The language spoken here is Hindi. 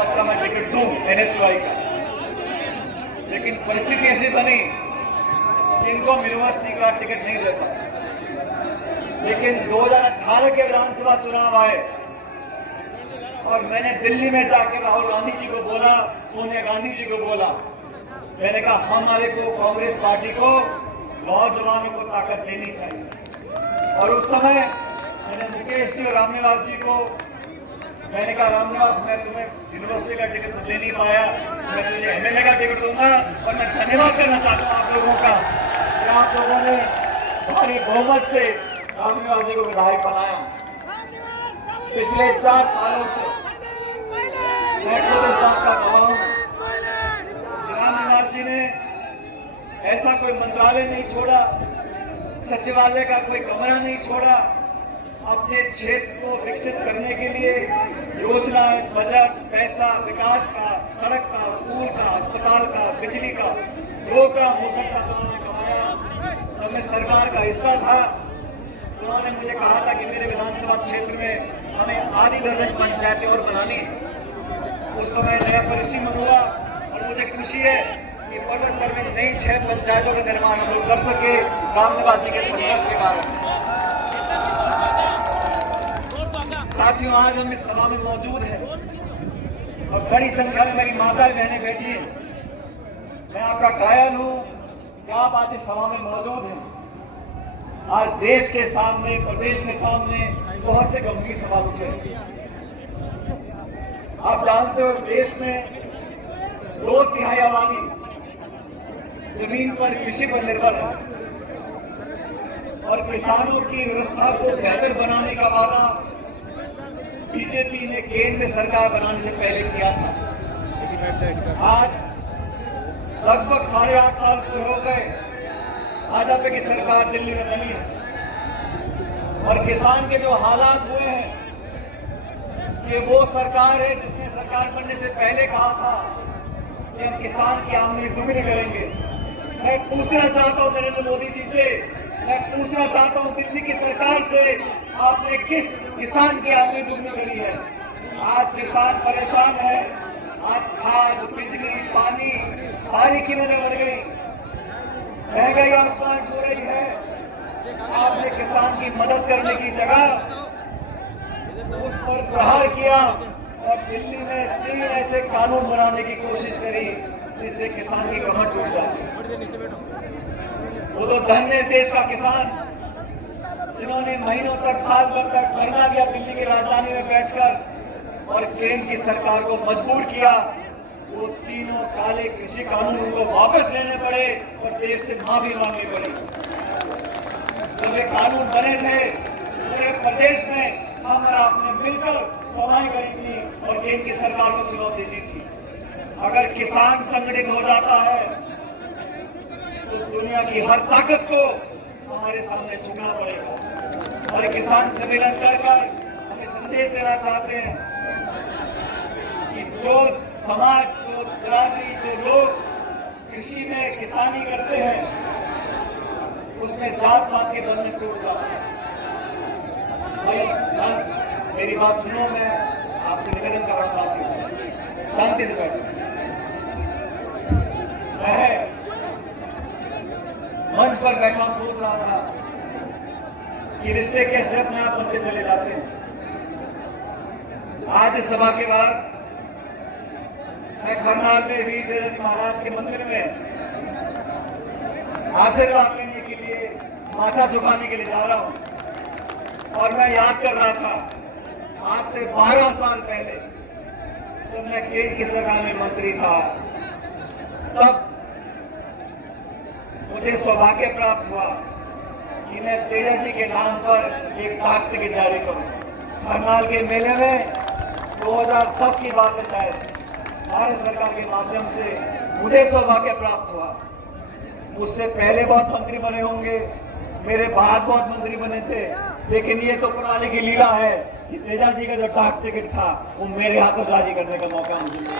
तक का मैं टिकट दूं NSY का, लेकिन परिस्थिति ऐसी बनी कि इनको यूनिवर्सिटी का टिकट नहीं दे पाया। लेकिन 2018 के विधानसभा चुनाव आए और मैंने दिल्ली में जाकर राहुल गांधी जी को बोला, सोनिया गांधी जी को बोला, मैंने कहा हमारे को कांग्रेस पार्टी को नौजवानों को ताकत देनी चाहिए। और उस समय मैंने मुकेश जी और रामनिवास जी को मैंने कहा, रामनिवास मैं तुम्हें यूनिवर्सिटी का टिकट तो दे नहीं पाया, मैं तुझे MLA का टिकट दूंगा। और मैं धन्यवाद करना चाहता हूँ आप लोगों का कि आप लोगों ने भारी बहुमत से रामनिवास जी को विधायक बनाया। पिछले 4 सालों से मैं खुद इस बात का गवाह हूं, रामनिवास जी ने ऐसा कोई मंत्रालय नहीं छोड़ा, सचिवालय का कोई कमरा नहीं छोड़ा, अपने क्षेत्र को विकसित करने के लिए योजना, बजट, पैसा, विकास का, सड़क का, स्कूल का, अस्पताल का, बिजली का, जो काम हो सकता था उन्होंने कमाया। जब मैं सरकार का हिस्सा था उन्होंने मुझे कहा था कि मेरे विधानसभा क्षेत्र में हमें आधी दर्जन पंचायतें और बनानी है। उस समय नया परिसीमन हुआ और मुझे खुशी है कि पर्वत सर में नई 6 पंचायतों का निर्माण हम लोग कर सके रामनिवास जी के संघर्ष के कारण। साथियों, आज हम इस सभा में मौजूद हैं और बड़ी संख्या में मेरी माताएं बहनें बैठी हैं। मैं आपका कायल हूं कि आप आज इस सभा में मौजूद हैं। आज देश के सामने, प्रदेश के सामने बहुत से गंभीर सवाल उठे। आप जानते हो देश में 2/3 आबादी जमीन पर, कृषि पर निर्भर है और किसानों की व्यवस्था को बेहतर बनाने का वादा बीजेपी ने केंद्र सरकार बनाने से पहले किया था। आज लगभग 8.5 साल पूरे हो गए, भाजपा की सरकार दिल्ली में बनी है और किसान के जो हालात हुए हैं कि वो सरकार है जिसने सरकार बनने से पहले कहा था कि हम किसान की आमदनी दुगनी करेंगे। मैं पूछना चाहता हूं नरेंद्र मोदी जी से, मैं पूछना चाहता हूं दिल्ली की सरकार से, आपने किस किसान की आमदनी दुगनी करी है? आज किसान परेशान है। आज खाद, बिजली, पानी सारी कीमतें बढ़ गई, महंगाई आसमान छू रही है। आपने किसान की मदद करने की जगह उस पर प्रहार किया और दिल्ली में 3 ऐसे कानून बनाने की कोशिश करी जिससे किसान की कमर टूट जाती। वो तो धन्य है देश का किसान जिन्होंने महीनों तक, साल भर तक धरना दिया दिल्ली की राजधानी में बैठकर और केंद्र की सरकार को मजबूर किया। वो तीनों काले कृषि कानून उनको वापस लेने पड़े और देश से माफी मांगनी पड़ी। जब ये कानून बने थे पूरे प्रदेश में हम और आपने मिलकर सभाएं करी थी और केंद्र की सरकार को चुनौती दी थी। अगर किसान संगठित हो जाता है तो दुनिया की हर ताकत को हमारे सामने झुकना पड़ेगा। और किसान सम्मेलन कर हमें संदेश देना चाहते हैं कि जो समाज, जो बिरादरी, जो लोग कृषि में किसानी करते हैं उसमें जात पात के बंधन टूट जाते हैं। भाई मेरी बात सुनो, मैं आपसे निवेदन कर रहा हूं साथियों, शांति से बैठो। मैं मंच पर बैठा सोच रहा था कि रिश्ते कैसे अपने आप बनते चले जाते हैं। आज इस सभा के बाद मैं करनाल में वीर देवराज महाराज के मंदिर में आशीर्वाद लेने के लिए, माथा झुकाने के लिए जा रहा हूं। और मैं याद कर रहा था आज से 12 साल पहले जब मैं केंद्र की सरकार में मंत्री था, तब मुझे सौभाग्य प्राप्त हुआ कि मैं तेजा जी के नाम पर एक डाक टिकट जारी करूं। करनाल के मेले में 2010 की बात है, शायद भारत सरकार के माध्यम से मुझे सौभाग्य प्राप्त हुआ। मुझसे पहले बहुत मंत्री बने होंगे, मेरे बाद बहुत मंत्री बने थे, लेकिन ये तो प्रणाली की लीला है कि तेजा जी का जो डाक टिकट था वो मेरे हाथों जारी करने का मौका मुझे मिला।